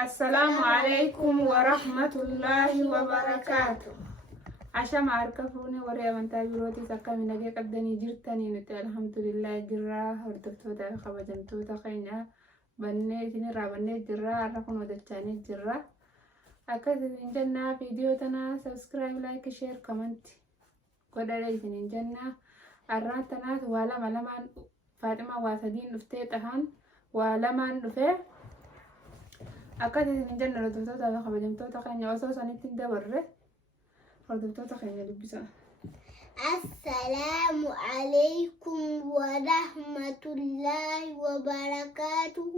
السلام عليكم ورحمة الله وبركاته. عشان عركفوني وريا من تاجروتي سكا من نجيك أبدني جرتني نتي الحمد لله جرا هردفتوتا خبجنتوتا خينا بنيتني رابنيت جرا عرفون ودتاني جرا أكاد إنجنا فيديو تنا سبسكرايب لايك شير كومنت كودا ليتن إنجنا الراتنا ولا ملمان فاطمة واسدين نفتيتهن ولا من نفيه أكاد إنجنا ردفتوتا خبجنتوتا خينا وصوصا نتندى ورّه ردفتوتا خينا لبسا. السلام عليكم ورحمة الله وبركاته.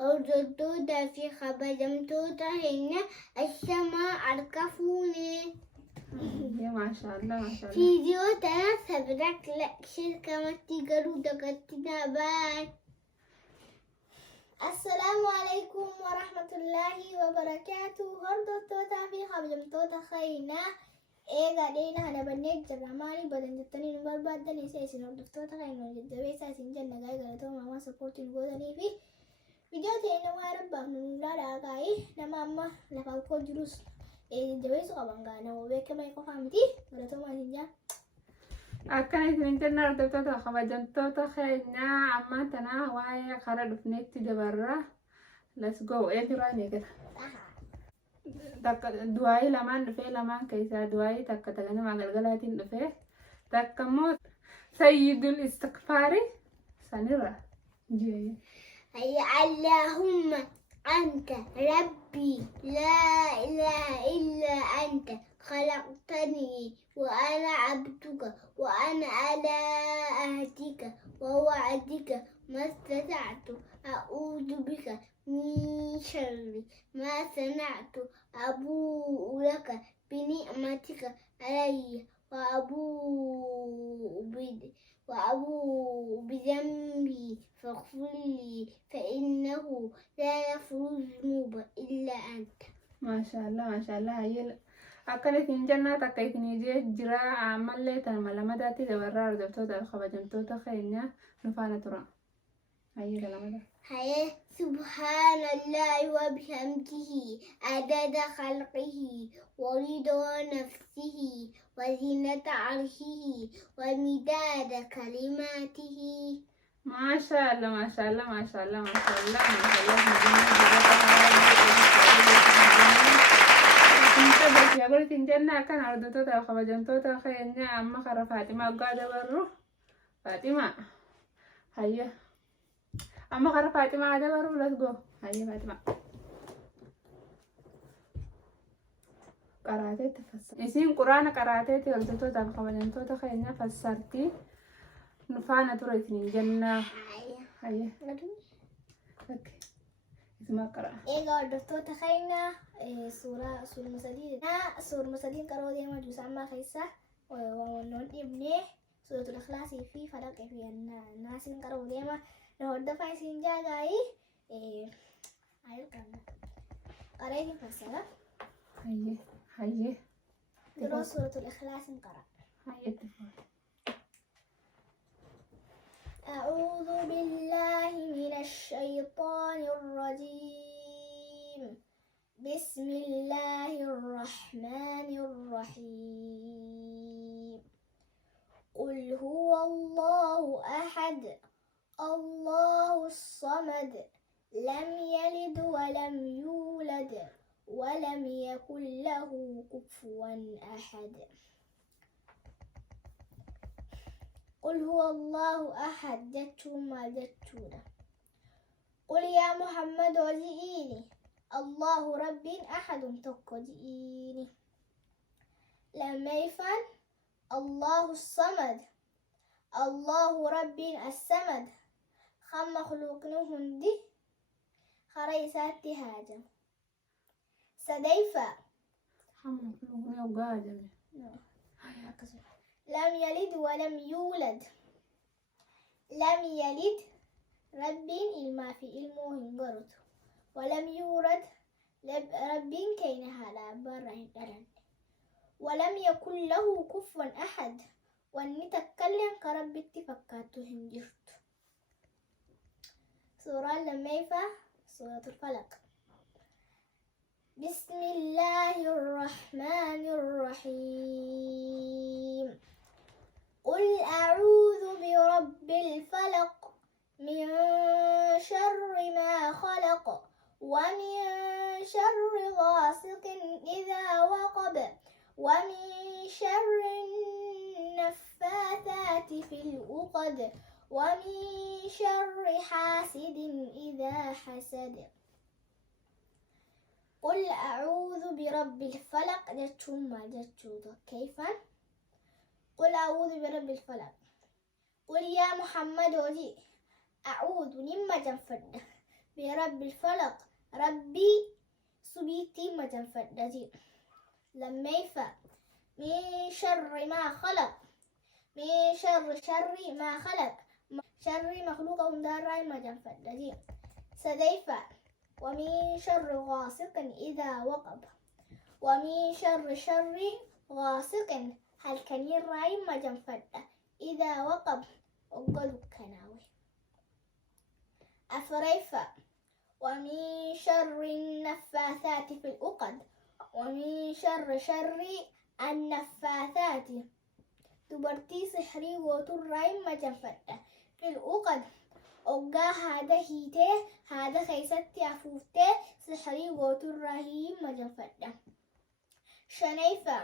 أردتوتا في خبجمتوتا هنا السماء عركفوني. ما شاء الله ما شاء الله. فيديو تنا سبرك لك شركة متجرو دقتنا باي. السلام عليكم ورحمة الله وبركاته. أردتوتا في خبجمتوتا خينا eegaadheena hana banneet jirra maali badan jettanii nu barbaaddan isa isin hordoftoota keenya jajjabeessaa isin jenna galatoo maamaa sappoortiin gootanii fi viidiyoo ta'e nama rabbaaf nu ilaalaa gaa'ii nama amma lafa koo jirus jajjabeessu qaban gaa nama beekamee qofaa miti galatoo maatiin jaa. Akkana isin jenna hordoftoota kabajamtoota keenyaa amma tana waa'ee karaa dhufneetti dabarra. Let's go eefiraan eegala. Du'aayi lamaan dhufee lamaan keessaa du'aayi takka ganama galgalaatiin dhufee takka immoo sayyidul istikfaari sanirra ji'a. اللهم أنت ربي لا إله إلا أنت خلقتني وأنا عبدك وأنا على عهدك ووعدك ما استطعت أعوذ بك من شر ما صنعت أبوء لك بنعمتك علي وأبوء بذنبي فاغفر لي فإنه لا يغفر الذنوب إلا أنت. ما شاء الله ما شاء الله. هي أكلت من جنة تكيت نيجي جرا عمل تنمى لما داتي دورا ردفتوتا خبجمتوتا خينيا نفانا ترى. هي كلامنا. هي سبحان الله وبحمده عدد خلقه ورضا نفسه وزنة عرشه ومداد كلماته. ما شاء الله ما شاء الله ما شاء الله ما شاء الله ما شاء الله. يا قولي تنجنا كان عرضتوتا خبجمتوتا خينيا أما خرا فاطمة قاعدة برو فاطمة هيا أما خرا فاطمة قاعدة برو let's go هيا فاطمة قرأتي تفسر اسم قرآن قرأتي تلتوتا خبجمتوتا خينيا فسرتي نفانا تريتني جنة هيا اوكي اسمها قرأ إيه قردفتوتا خينا سورة مسدين قرأوا ديما جوز عما خيسة ونون ابني سورة الإخلاص في فلق في الناس قرأوا ديما نهار دفع سنجا غاي قرأي فسرة هيا درو سورة الإخلاص قرأ هيا أعوذ بالله من الشيطان الرجيم. بسم الله الرحمن الرحيم. قل هو الله أحد الله الصمد لم يلد ولم يولد ولم يكن له كفوا أحد. قل هو الله أحد جتشو ما جتشونا. قل يا محمد وجئيني الله رب أحد تقجئيني. لما يفعل الله الصمد الله رب السمد خم مخلوق هندي خريسات هاجم سديفا خم مخلوق وقاجم لم يلد ولم يولد لم يلد رب إلما في إلمه برد ولم يورد رب كينها لا برهن أرن ولم يكن له كفوا أحد ونتكلم كرب اتفكاته هنجرت. سورة لما يفا سورة الفلق. بسم الله الرحمن الرحيم قل أعوذ برب الفلق من شر ما خلق ومن شر غاسق إذا وقب ومن شر النفاثات في العقد ومن شر حاسد إذا حسد قل أعوذ برب الفلق جتشم ما جتشوت كيف قل أعوذ برب الفلق قل يا محمد وجي أعوذ نما جنفد برب الفلق ربي سبيتي ما جنفد لما يفا من شر ما خلق من شر ما خلق شر مخلوق دار ما جنفد سديفا ومن شر غاسق إذا وقب ومن شر غاسق هل كان يراي ما جنفد إذا وقب أقول كناوي أفريفا ومن شر النفاثات في العقد ومن شر النفاثات تبرتي سحري وتراي ما جنفد في العقد أوجا هذا هيته هذا خيستي أفوفته سحري وتراهي ما جنفد شنيفا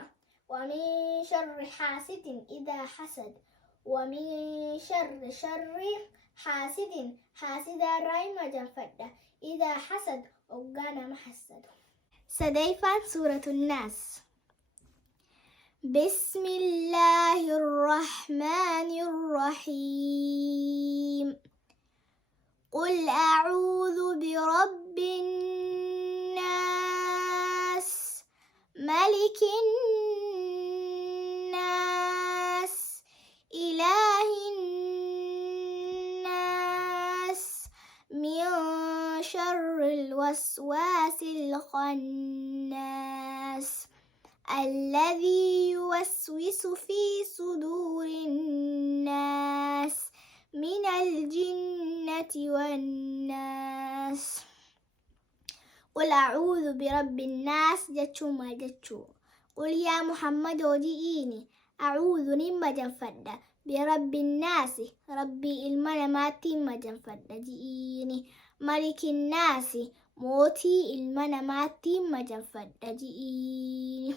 ومن شر حاسد إذا حسد ومن شر حاسد راي ما جنفد إذا حسد أوجانا محسد سديفا سورة الناس بسم الله الرحمن الرحيم قل أعوذ برب الناس ملك الناس إله الناس من شر الوسواس الخناس الذي يوسوس في صدور الناس من الجنة والناس قل أعوذ برب الناس جتشو ما جتشو قل يا محمد وجئيني أعوذ نما جنفد برب الناس ربي المنامات ما جنفد جئيني ملك الناس موتي المنامات ما جنفد جئيني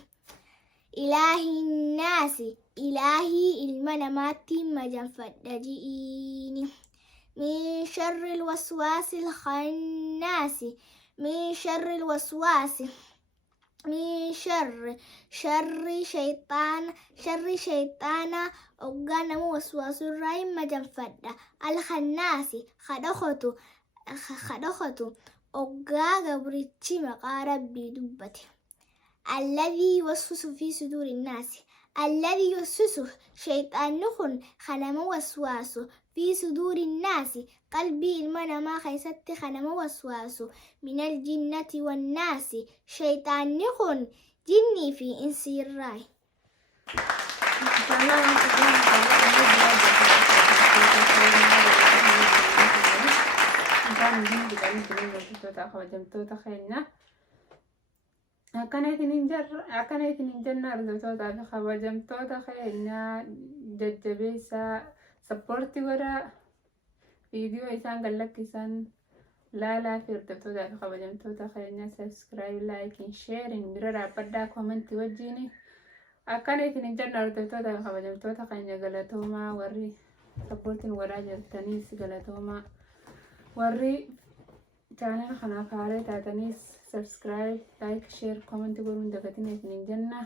إله الناس إلهي المنامات ما جنفد جئيني من شر الوسواس الخناس من شر الوسواس من شر شيطان أوغانا وسواس الراي ما جنفد الخناس خدخته أوغا غبرتشي مقارب بدبته الذي يوسوس في صدور الناس الذي يوسوس شيطان نخن خنم وسواس في صدور الناس قلبي المنا ما خيست خنم وسواس من الجنة والناس شيطان نخن جني في إنسي الراي akkanaytin jenna argattoota fi kabajamtoota keenya jajjabeessaa sappoortii godha viidiyoo isaan gallakkisan laalaa fi hordoftoota fi kabajamtoota keenya subscribe like sharing bira dhaabbadhaa commenti wajjin akkanaytin jenna hordoftoota fi kabajamtoota keenya galatoomaa warri sappoortiin godhaa jirtaniis galatoomaa warri channel kanaaf haaraa taatanis subscribe like share comment godhuun dagatiin isin jenna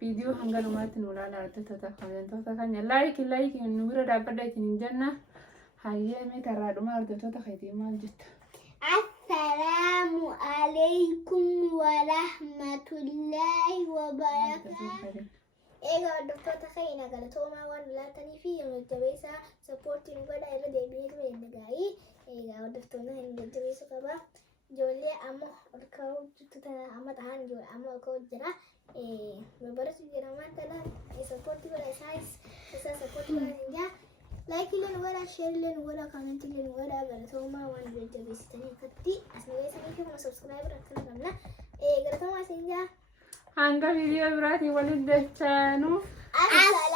video hanga dhumaatti nu ilaalaa hordoftoota kabajamtoota keenya like nu bira dhaabbadhaa isin jenna hayyee tarraa dhuma hordoftoota keetii maal jetta Assalamu alaikum wa rahmatullahi wa barakatuh. Egaa hordoftoota keenya galatoomaa waan laatanii fi jajjabeessaa sappoortiin godhaa irra deebi'ee ture inni gaarii. Egaa hordoftoonni hin jajjabeessu qaba. Ijoollee amma ol ka'uu jirtu tana amma ta'an ijoollee amma ol ka'uu jira. Babbaratu jira maantala sappoortii godha isaa sappoortii godha hin jaa. Like illee wala share illee wala comment illee wala galatoomaa waan jajjabeessitanii akkatti as nu geessanii fi kuma subscribe akkana qabna. Galatoomaa galatoomaa isin jaa. Hanga viidiyoo biraatiin waliin deebinu. Assalamu